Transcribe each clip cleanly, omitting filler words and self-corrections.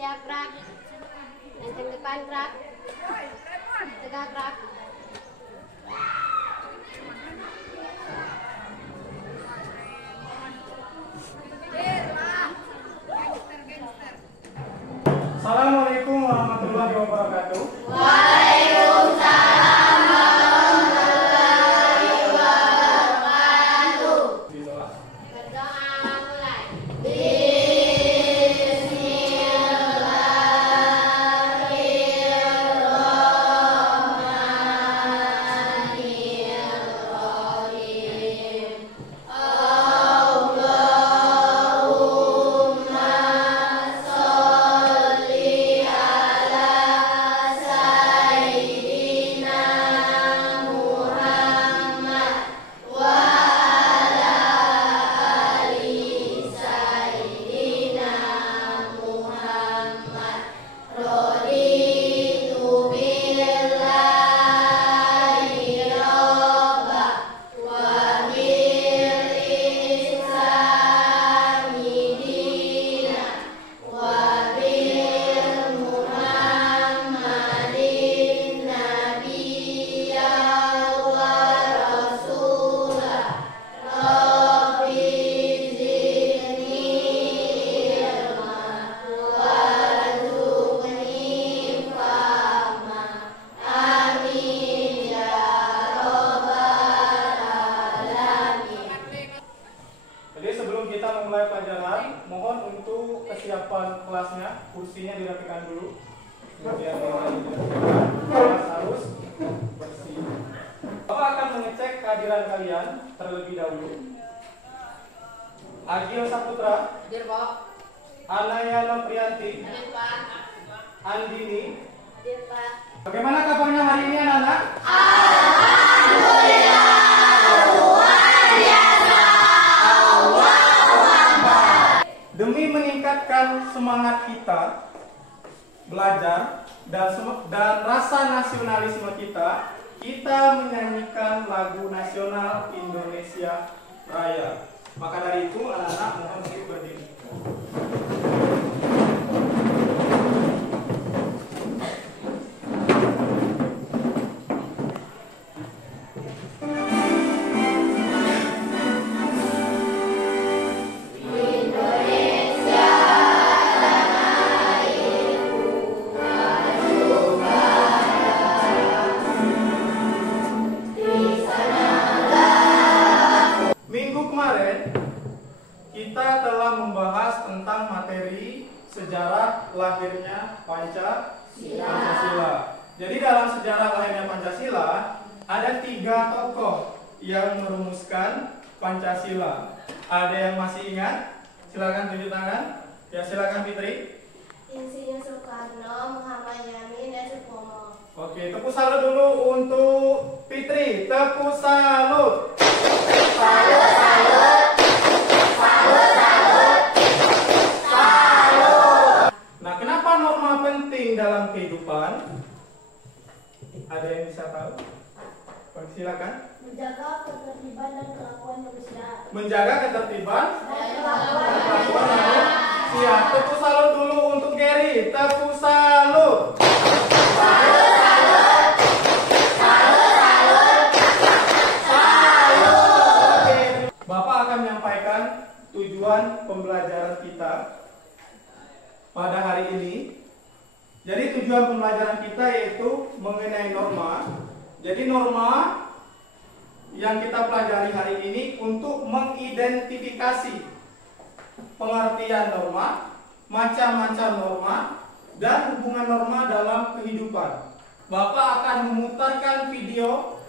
Siap gerak. Kencang depan gerak. Tegak gerak. Assalamualaikum warahmatullahi wabarakatuh. Waalaikumsalam warahmatullahi wabarakatuh. Berdoa mulai. Bismillahirrahmanirrahim. Allahumma sholli ala sayyidina Muhammad wa ala ali sayyidina Muhammad. Raditu billahi robba wa bil islami dina wa bil Muhammadin nabiyya wa rasulah. Rabbi zidni ilma warzuqni fahma. Amin ya rabbal alamin. Jadi sebelum kita memulai pelajaran, mohon untuk kesiapan kelasnya, kursinya dirapikan dulu. Kemudian kelas harus bersih. Bapak akan mengecek kehadiran kalian terlebih dahulu. Agil Saputra, Dir, Pak. Anaya Noprianti, Dir, Pak. Andini. Dir, Pak. Bagaimana kabarnya hari ini anak-anak? Demi meningkatkan semangat kita belajar dan rasa nasionalisme kita menyanyikan lagu nasional Indonesia Raya. Maka dari itu anak-anak mohon untuk berdiri. Minggu kemarin kita telah membahas tentang materi sejarah lahirnya Pancasila. Jadi dalam sejarah lahirnya Pancasila ada 3 tokoh yang merumuskan Pancasila. Ada yang masih ingat? Silakan tunjuk tangan. Ya, silakan Fitri. Insinyur Soekarno, Muhammad Yamin, dan Supomo. Oke, tepuk salut dulu untuk Fitri. Tepuk salut. Salut, salut. Salut, salut. Salut. Nah, kenapa norma penting dalam kehidupan? Ada yang bisa tahu? Silakan. Menjaga ketertiban dan kelakuan manusia. Menjaga ketertiban Dan kelakuan manusia. Tepuk salut dulu untuk Gary. Tepuk salut. Salut, salut. Salut, salut. Salut. Oke. Bapak akan menyampaikan tujuan pembelajaran kita pada hari ini. Jadi tujuan pembelajaran kita yaitu mengenai norma. Jadi norma yang kita pelajari hari ini untuk mengidentifikasi pengertian norma, macam-macam norma, dan hubungan norma dalam kehidupan. Bapak akan memutarkan video.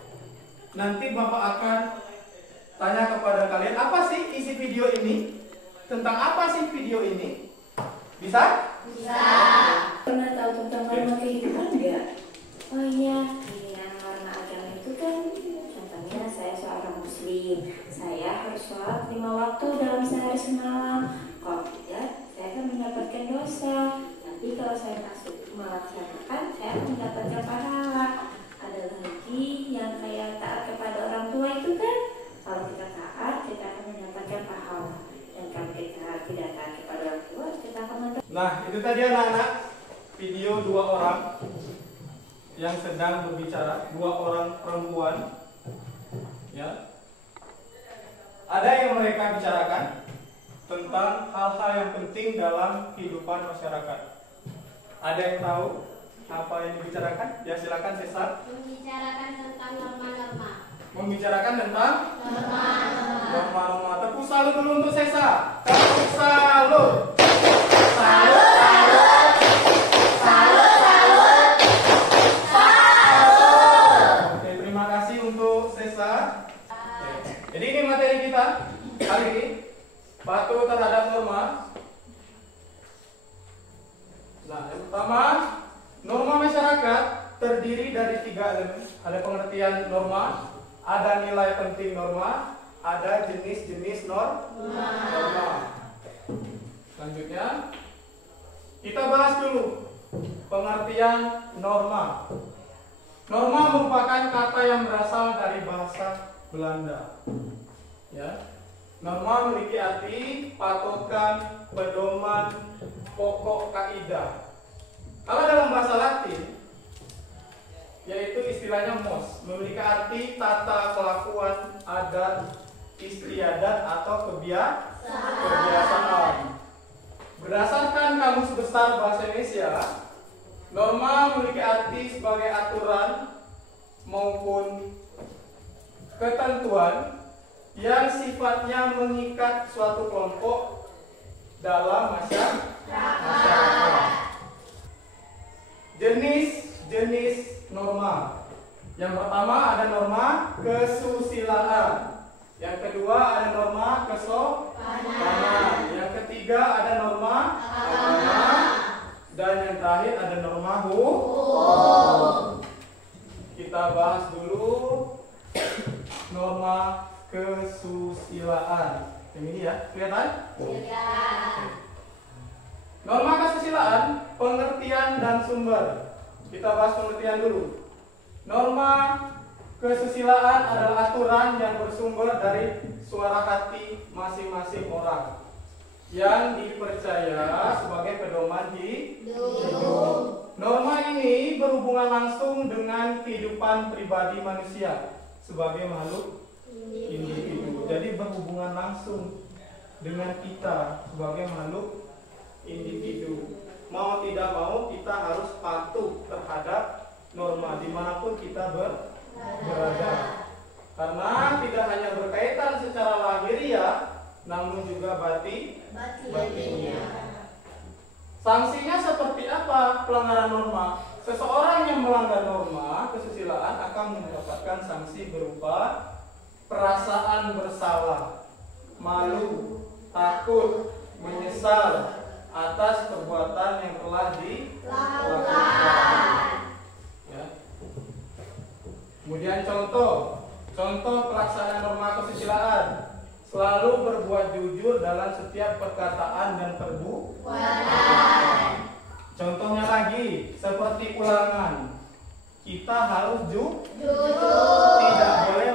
Nanti Bapak akan tanya kepada kalian, apa sih isi video ini? Tentang apa sih video ini? Bisa? Bisa. Pernah tahu tentang norma kehidupan enggak? Oh iya, yang norma agama itu kan contohnya saya seorang muslim, saya harus sholat 5 waktu dalam sehari semalam. Kalau tidak, saya akan mendapatkan dosa. Tapi kalau saya masuk melaksanakan, saya akan mendapatkan pahala. Ada lagi yang kayak taat kepada orang tua itu kan, kalau kita taat, kita akan mendapatkan pahala. Dan kalau kita tidak taat kepada orang tua, kita akan mendapatkan Nah, itu tadi anak-anak video dua orang yang sedang berbicara, dua orang perempuan. Ya. Ada yang mereka bicarakan tentang hal-hal yang penting dalam kehidupan masyarakat. Ada yang tahu apa yang dibicarakan? Ya, silakan Cesar. Membicarakan tentang norma-norma. Membicarakan tentang Norma-norma. norma-norma. Tepuk salut dulu untuk Cesar. Tepuk salut. Salut, salut. Salut, salut. Salut. Oke, terima kasih untuk Cesar. Jadi ini materi kita kali ini, patuh terhadap norma. Nah, yang pertama, norma masyarakat terdiri dari 3 elemen. Ada pengertian norma, ada nilai penting norma, ada jenis-jenis norma. Selanjutnya, kita bahas dulu pengertian norma. Norma merupakan kata yang berasal dari bahasa Belanda. Ya. Norma memiliki arti patokan, pedoman, pokok kaidah. Kalau dalam bahasa Latin, yaitu istilahnya mos, memiliki arti tata kelakuan, adat, istiadat atau kebiasaan. Berdasarkan Kamus Besar Bahasa Indonesia, norma memiliki arti sebagai aturan maupun ketentuan yang sifatnya mengikat suatu kelompok dalam masyarakat. Jenis-jenis norma. Yang pertama ada norma kesusilaan. Yang kedua ada norma kesopanan. Yang ketiga ada norma agama. Dan yang terakhir ada norma hukum. Kita bahas dulu norma kesusilaan. Yang ini ya, kelihatan? Ya. Norma kesusilaan, pengertian dan sumber. Kita bahas pengertian dulu. Norma kesusilaan adalah aturan yang bersumber dari suara hati masing-masing orang yang dipercaya sebagai pedoman hidup. Norma ini berhubungan langsung dengan kehidupan pribadi manusia sebagai makhluk individu. Jadi berhubungan langsung dengan kita sebagai makhluk individu. Mau tidak mau kita harus patuh terhadap norma dimanapun kita berada. Karena tidak hanya berkaitan secara lahiriah, namun juga batinnya. Sanksinya seperti apa pelanggaran norma? Seseorang yang melanggar norma kesusilaan akan mendapatkan sanksi berupa perasaan bersalah, malu, takut, menyesal atas perbuatan yang telah dilakukan. Ya. Kemudian contoh pelaksanaan norma kesusilaan: selalu berbuat jujur dalam setiap perkataan dan perbuatan. Contohnya lagi, seperti ulangan, kita harus jujur, tidak boleh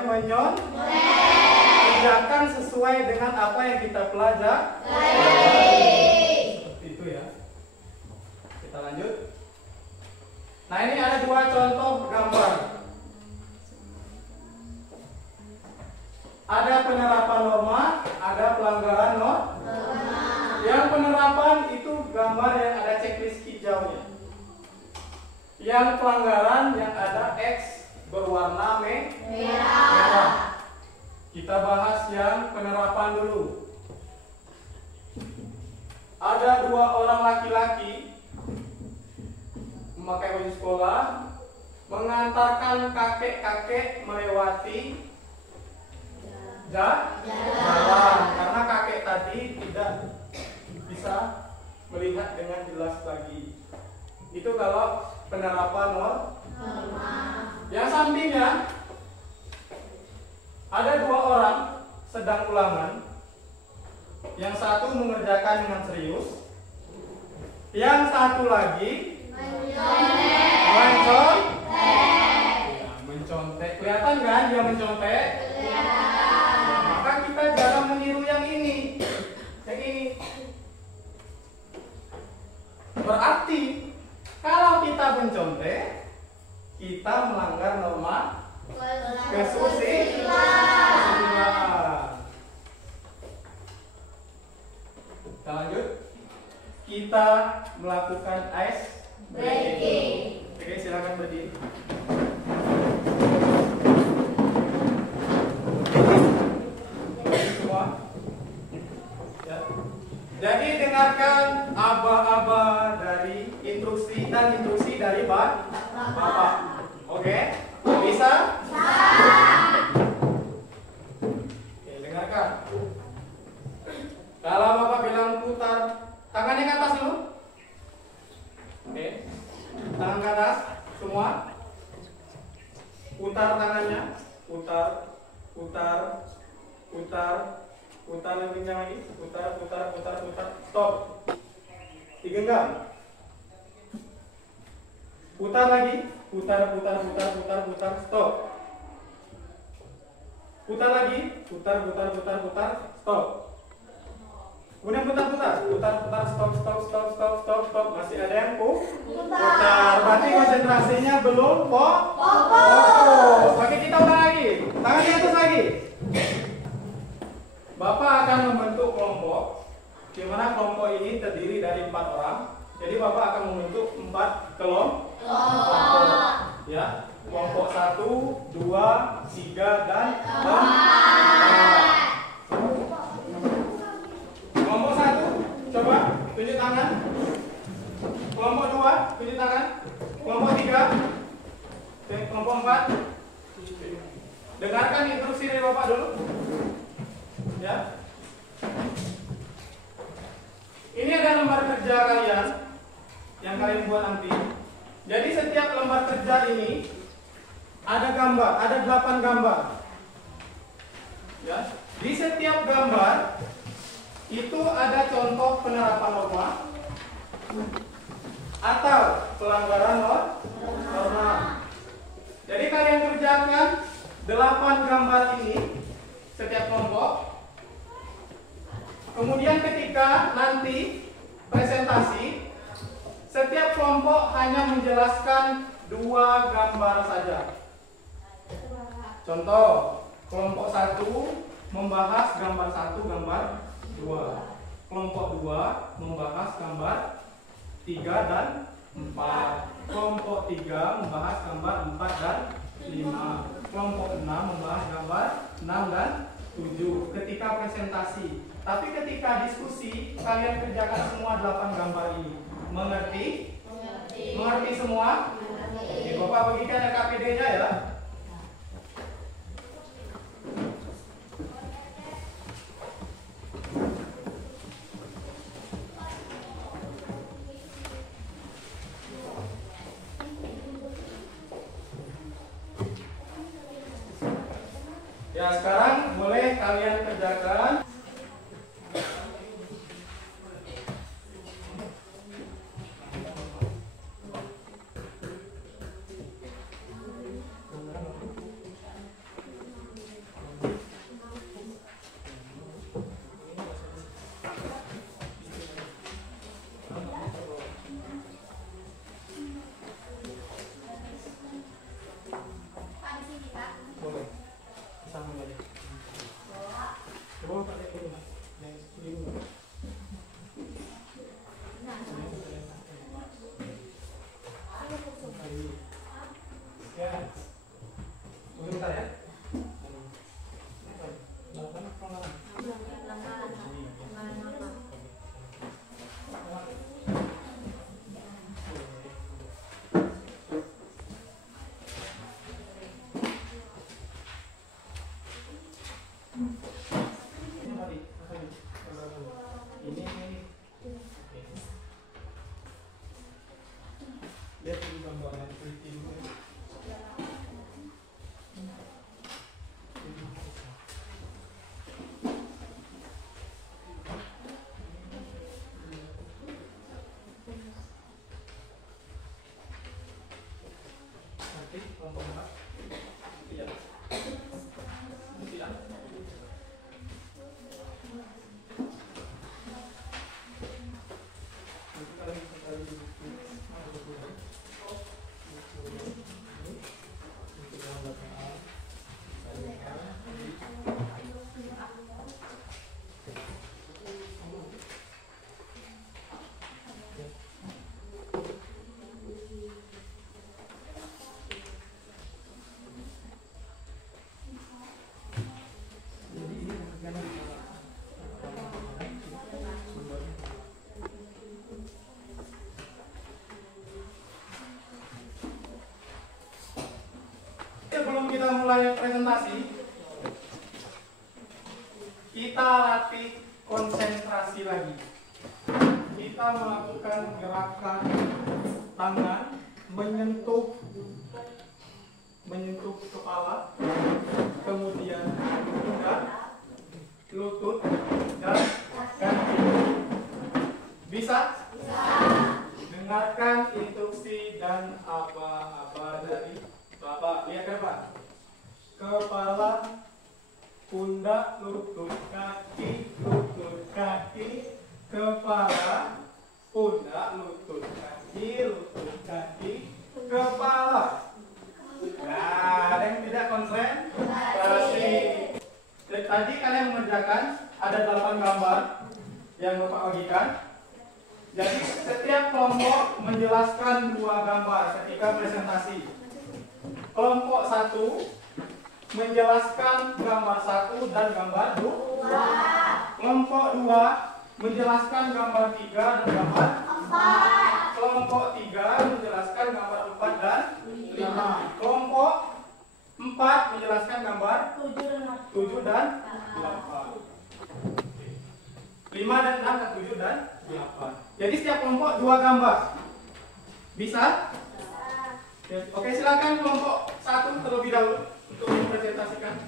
kerjakan sesuai dengan apa yang kita pelajari. Seperti itu ya. Kita lanjut. Nah, ini ada 2 contoh gambar. Ada penerapan norma, ada pelanggaran norma. Yang penerapan itu gambar yang ada checklist hijaunya. Yang pelanggaran yang ada X berwarna merah. Kita bahas yang penerapan dulu. Ada 2 orang laki-laki memakai baju sekolah mengantarkan kakek-kakek melewati jalan karena kakek tadi tidak bisa melihat dengan jelas lagi. Itu kalau penerapan norma. Yang sampingnya ada 2 orang sedang ulangan. Yang satu mengerjakan dengan serius, yang satu lagi mencontek. Kelihatan kan dia mencontek? Nah, maka kita jangan meniru yang ini. Yang ini. Berarti kalau kita mencontek, kita melanggar norma kesusilaan. Kita lanjut. Kita melakukan ice breaking. Oke, silakan berdiri. Semua. Ya. Jadi dengarkan aba-aba dari instruksi dan instruksi dari Bapak. Oke? Bisa? Oke, dengarkan. Kalau Bapak bilang putar, tangannya ke atas dulu. Oke. Tangan ke atas semua. Putar tangannya, putar, putar, putar, putar lebih kencang lagi, putar, putar, putar, putar, stop. Digenggam. Putar lagi, putar, putar, putar, putar, putar, stop. Putar lagi, putar, putar, putar, putar, stop. Kemudian putar, putar, putar, putar, stop, stop, stop, stop, stop, stop. Masih ada yang putar. Berarti konsentrasinya belum fokus. Oke, kita ulang lagi. Tangan di atas lagi. Bapak akan membentuk kelompok, di mana kelompok ini terdiri dari 4 orang. Jadi Bapak akan membentuk 4 kelompok. Ya, kelompok 1, 2, 3, dan 4. Kelompok 1, coba tunjuk tangan. Kelompok 2, tunjuk tangan. Kelompok 3, kelompok 4. Dengarkan instruksi dari Bapak dulu. Ya. Ini ada lembar kerja kalian yang kalian buat nanti. Jadi setiap lembar kerja ini ada gambar, ada 8 gambar. Ya. Di setiap gambar itu ada contoh penerapan norma atau pelanggaran norma. Jadi kalian kerjakan 8 gambar ini setiap kelompok. Kemudian ketika nanti presentasi, setiap kelompok hanya menjelaskan 2 gambar saja. Contoh, kelompok 1 membahas gambar 1, gambar 2. Kelompok 2 membahas gambar 3 dan 4. Kelompok 3 membahas gambar 4 dan 5. Kelompok 6 membahas gambar 6 dan 7 ketika presentasi. Tapi ketika diskusi, kalian kerjakan semua 8 gambar ini. Mengerti? Mengerti semua? Oke, Bapak bagikan KPD-nya ya. Ya, sekarang boleh kalian kerjakan. Lihat dulu gambarnya, teliti dulu. Nanti kelompok 4. Tidak. Tidak. Nanti kalau Sebelum kita mulai presentasi, kita latih konsentrasi lagi. Kita melakukan gerakan tangan menyentuh kepala, kemudian pundak, lutut, dan kaki. Bisa? Bisa. Dengarkan instruksi dan aba-aba dari Bapak. Lihat ke depan. Kepala, pundak, lutut, kaki, kepala, pundak, lutut, kaki, kepala. Nah, ada yang tidak konsentrasi. Tadi kalian mengerjakan ada 8 gambar yang Bapak bagikan. Jadi setiap kelompok menjelaskan 2 gambar ketika presentasi. Kelompok 1 menjelaskan gambar 1 dan gambar 2. Kelompok 2 menjelaskan gambar 3 dan gambar 4. Kelompok 3 menjelaskan gambar 4 dan 5. Kelompok 4 menjelaskan gambar 7 dan 8. 5 dan 6 dan 7 dan 8. Jadi setiap kelompok 2 gambar. Bisa? Oke, silakan kelompok 1 terlebih dahulu untuk mempresentasikan.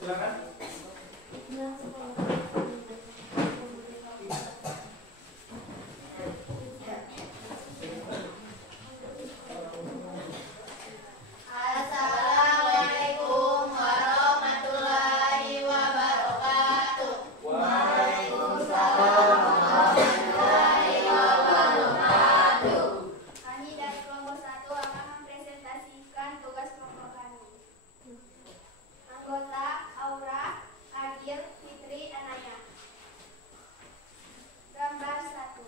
Silakan. Assalamualaikum warahmatullahi wabarakatuh. Waalaikumsalam warahmatullahi wabarakatuh. Kami dari kelompok 1 akan mempresentasikan tugas kelompok kami. Anggota Aura, Adil, Fitri, Anaya. Gambar 1.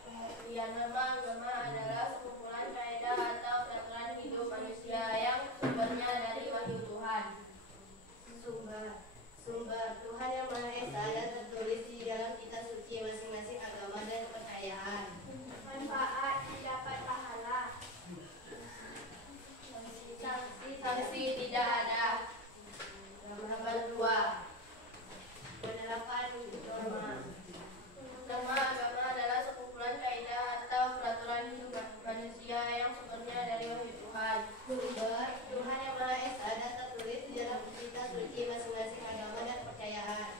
Pengertian nama agama adalah sekumpulan kaidah atau peraturan hidup manusia yang sumbernya dari wahyu Tuhan. Sumber Tuhan yang Maha Esa dan tertulis di dalam kitab suci masing-masing agama dan kepercayaan. Manfaat didapat pahala. Sanksi tidak ada. Gambar 2. Penerapan norma. Norma agama adalah sekumpulan kaidah atau peraturan hidup manusia yang sumbernya dari wahyu Tuhan. Sumber Tuhan yang Maha Esa dan tertulis di dalam kitab suci masing-masing agama dan kepercayaan.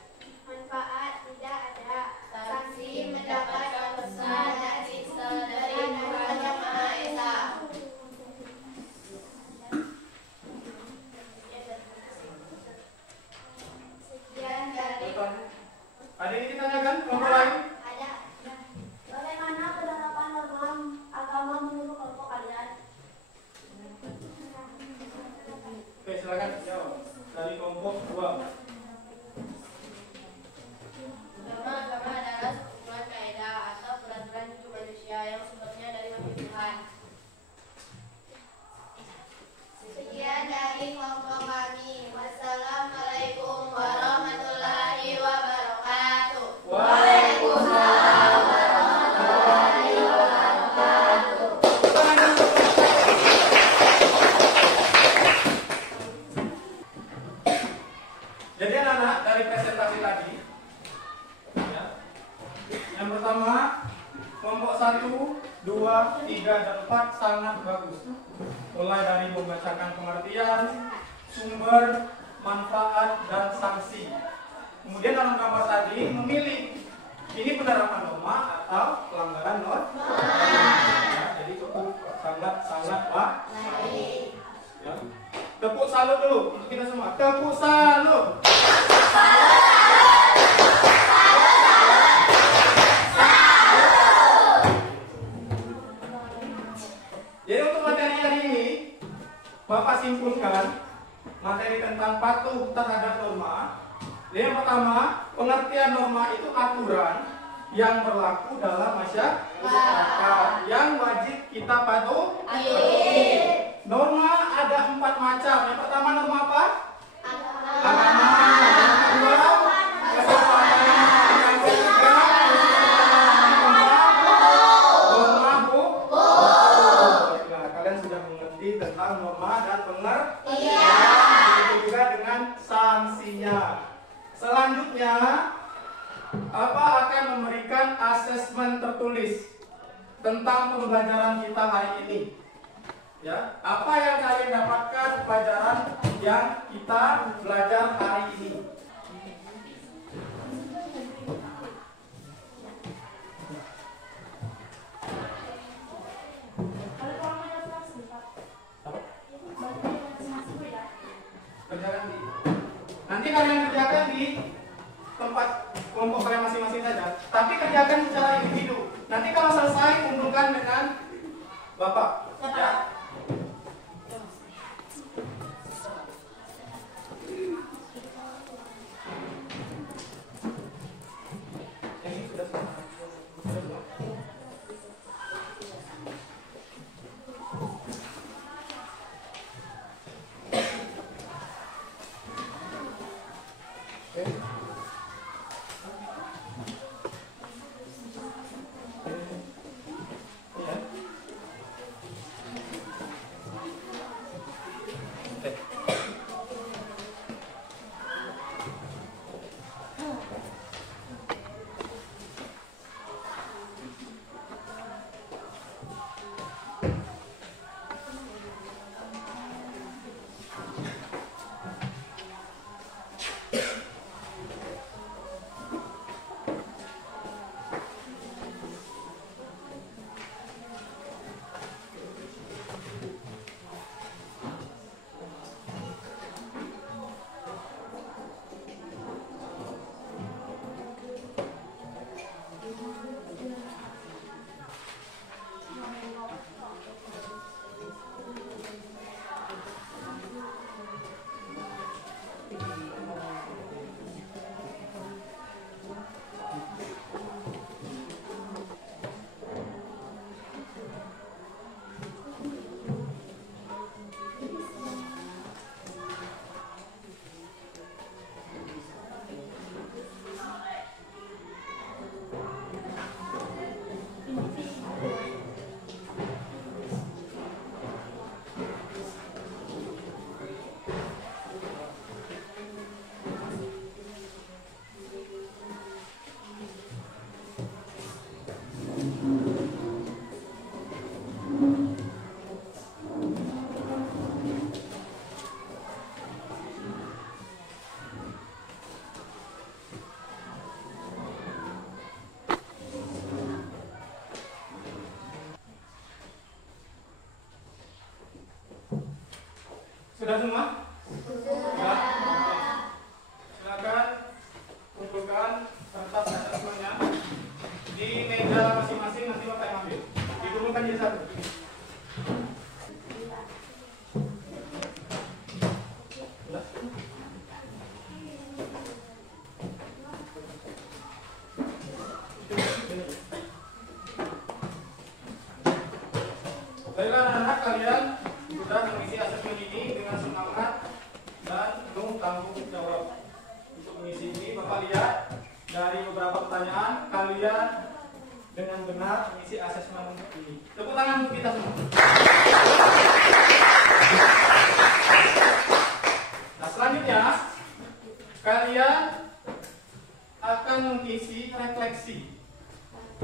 Manfaat tidak ada. Sanksi mendapatkan pesan dan siksa dari Tuhan yang Maha Esa. Sekian dari Ada yang ditanyakan kelompok lain? ada. Bagaimana penerapan norma agama menurut kelompok kalian? Oke, silakan jawab. Dari kelompok 2. Norma agama adalah sekumpulan kaidah atau peraturan hidup manusia yang sumbernya dari wahyu Tuhan. Sekian dari kelompok kami. Wassalamualaikum warahmatullahi wabarakatuh. Waalaikumsalam warahmatullahi wabarakatuh. Jadi anak-anak dari presentasi tadi, ya, yang pertama kelompok 1, 2, 3, dan 4 sangat bagus. Mulai dari membacakan pengertian, sumber, manfaat, dan sanksi. Kemudian dalam gambar tadi memilih ini penerapan norma atau pelanggaran norma. Ya, jadi salut dulu untuk kita semua. Tepuk salut. Jadi untuk materi hari ini, Bapak simpulkan materi tentang patuh terhadap norma. Yang pertama, pengertian norma itu aturan yang berlaku dalam masyarakat yang wajib kita patuh. Norma ada 4 macam. Yang pertama norma apa? Agama. Yang kedua, kesehatan. Yang ketiga, norma hukum. Nah, kalian sudah mengerti tentang norma dan pengertian. Begitu juga dengan sanksinya. Selanjutnya, apa akan memberikan asesmen tertulis tentang pembelajaran kita hari ini. Ya, apa yang kalian dapatkan pelajaran yang kita belajar hari ini? Kerjakan di. Nanti kalian kerjakan di tempat kelompok kalian masing-masing saja. Tapi kerjakan secara individu. Nanti kalau selesai kumpulkan dengan Bapak. Ya. Sudah semua? Sudah. Silakan kumpulkan kertas asesmennya di meja masing-masing, nanti Bapak yang ambil. Dikumpulkan jadi satu. Sudah? Baiklah anak-anak, kalian sudah mengisi asesmen ini dengan semangat dan penuh tanggung jawab. Untuk mengisi ini, Bapak lihat dari beberapa pertanyaan, kalian dengan benar mengisi asesmen ini. Tepuk tangan untuk kita semua. Nah, selanjutnya kalian akan mengisi refleksi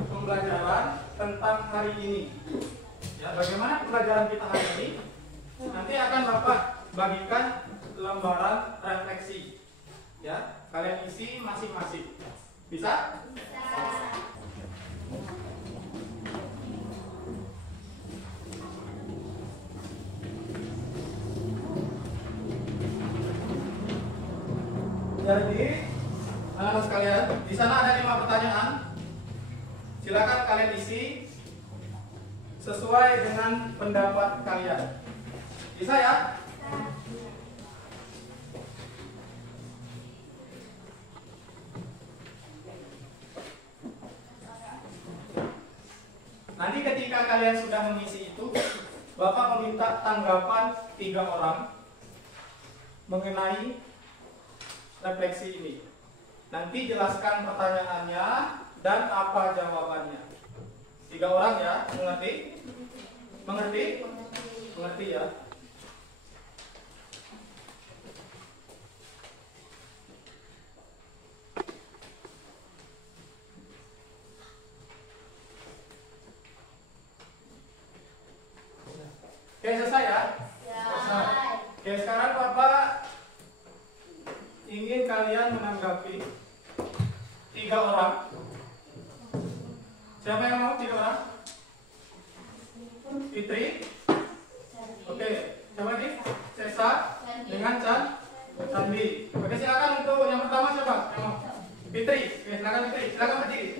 pembelajaran tentang hari ini. Ya, bagaimana pembelajaran kita hari ini? Nanti akan Bapak bagikan lembaran refleksi. Ya, kalian isi masing-masing. Bisa? Bisa. Jadi, anak-anak sekalian, di sana ada 5 pertanyaan. Silakan kalian isi sesuai dengan pendapat kalian. Bisa ya? Nanti ketika kalian sudah mengisi itu, Bapak meminta tanggapan 3 orang mengenai refleksi ini. Nanti jelaskan pertanyaannya dan apa jawabannya. 3 orang ya, mengerti? Mengerti? Mengerti ya? Oke, selesai ya? Selesai. Oke, sekarang Bapak ingin kalian menanggapi 3 orang. Siapa yang mau 3 orang? Fitri? Oke, siapa lagi? Sesa dengan Sandi. Oke, silakan untuk yang pertama siapa? Yang mau? Fitri. Oke, silakan Fitri. Silakan berdiri.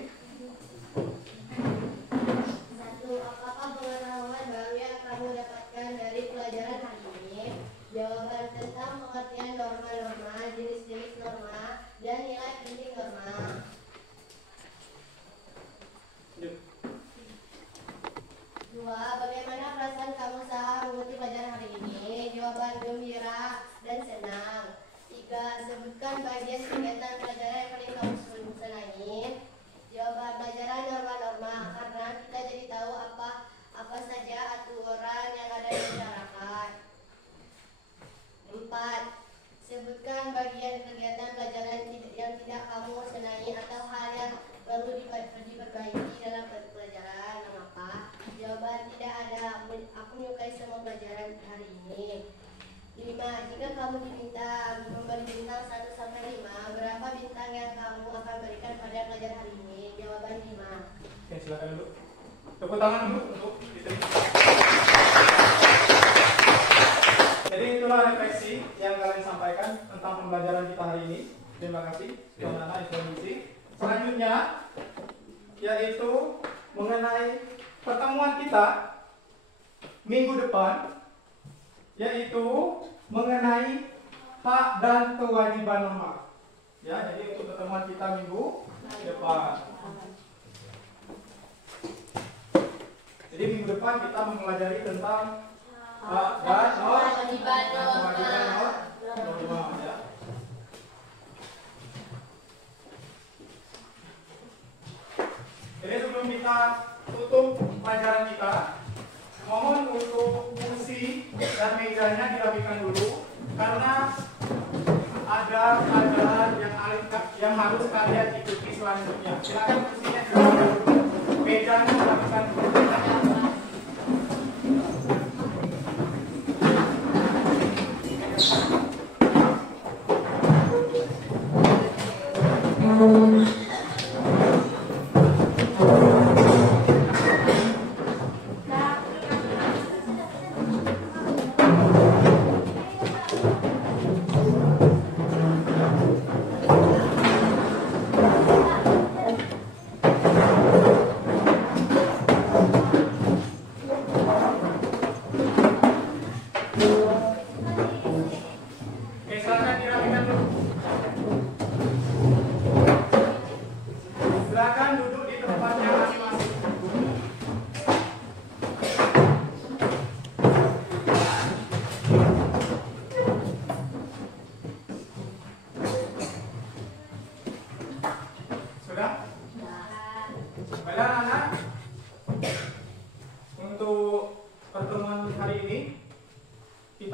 Apakah pengetahuan baru yang kamu dapatkan dari pelajaran hari ini? Jawaban tentang pengertian norma-norma, jenis-jenis norma, dan nilai penting norma. Dua, bagaimana perasaan kamu saat mengikuti pelajaran hari ini? Jawaban gembira dan senang. 3, sebutkan bagian kegiatan pelajaran yang paling kamu senangi. Jawaban pelajaran norma-norma, karena kita jadi tahu apa saja aturan yang ada di masyarakat. 4, sebutkan bagian kegiatan pelajaran yang tidak kamu senangi atau hal yang perlu diperbaiki dalam pelajaran. Mengapa? Jawaban tidak ada. Aku menyukai semua pelajaran hari ini. 5, jika kamu diminta memberi bintang 1 sampai 5, berapa bintang yang kamu akan berikan pada pelajaran hari ini? Jawaban 5. Oke, silakan dulu. Tepuk tangan dulu untuk Fitri. Jadi itulah refleksi yang kalian sampaikan tentang pembelajaran kita hari ini. Terima kasih teman-teman informasi. Selanjutnya yaitu mengenai pertemuan kita minggu depan, yaitu mengenai hak dan kewajiban norma. Ya, jadi untuk pertemuan kita minggu depan. Jadi minggu depan kita mempelajari tentang hak dan kewajiban norma. Ya. Jadi sebelum kita tutup pelajaran kita, mohon untuk kursi dan mejanya dirapikan dulu karena ada pelajaran yang harus kalian ikuti selanjutnya. Silakan kursinya dirapikan dulu, mejanya dirapikan dulu.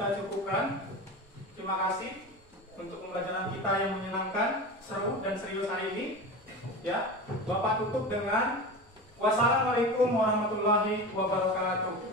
kita cukupkan. Terima kasih untuk pembelajaran kita yang menyenangkan, seru dan serius hari ini. Ya, Bapak tutup dengan wassalamualaikum warahmatullahi wabarakatuh.